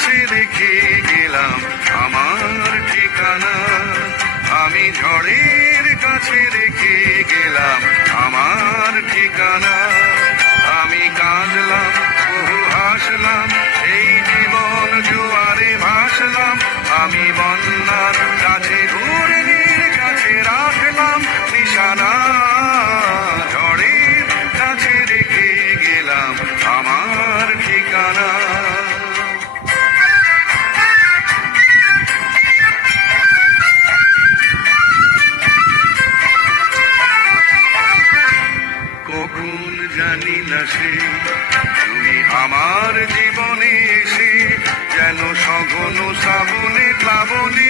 কাছে রেখে গেলাম আমার ঠিকানা। আমি ঝড়ের কাছে রেখে গেলাম আমার ঠিকানা। আমি কাঁদলাম, বহু হাসলাম, এই জীবন জোয়ারে ভাসলাম। আমি বন্যার কাছে, ঘূর্ণির কাছে রাখলাম নিশানা। ঝড়ের কাছে রেখে গেলাম আমার ঠিকানা। কখন জানি না সে তুমি আমার জীবনে এসে যেন সঘন শ্রাবণে প্লাবনে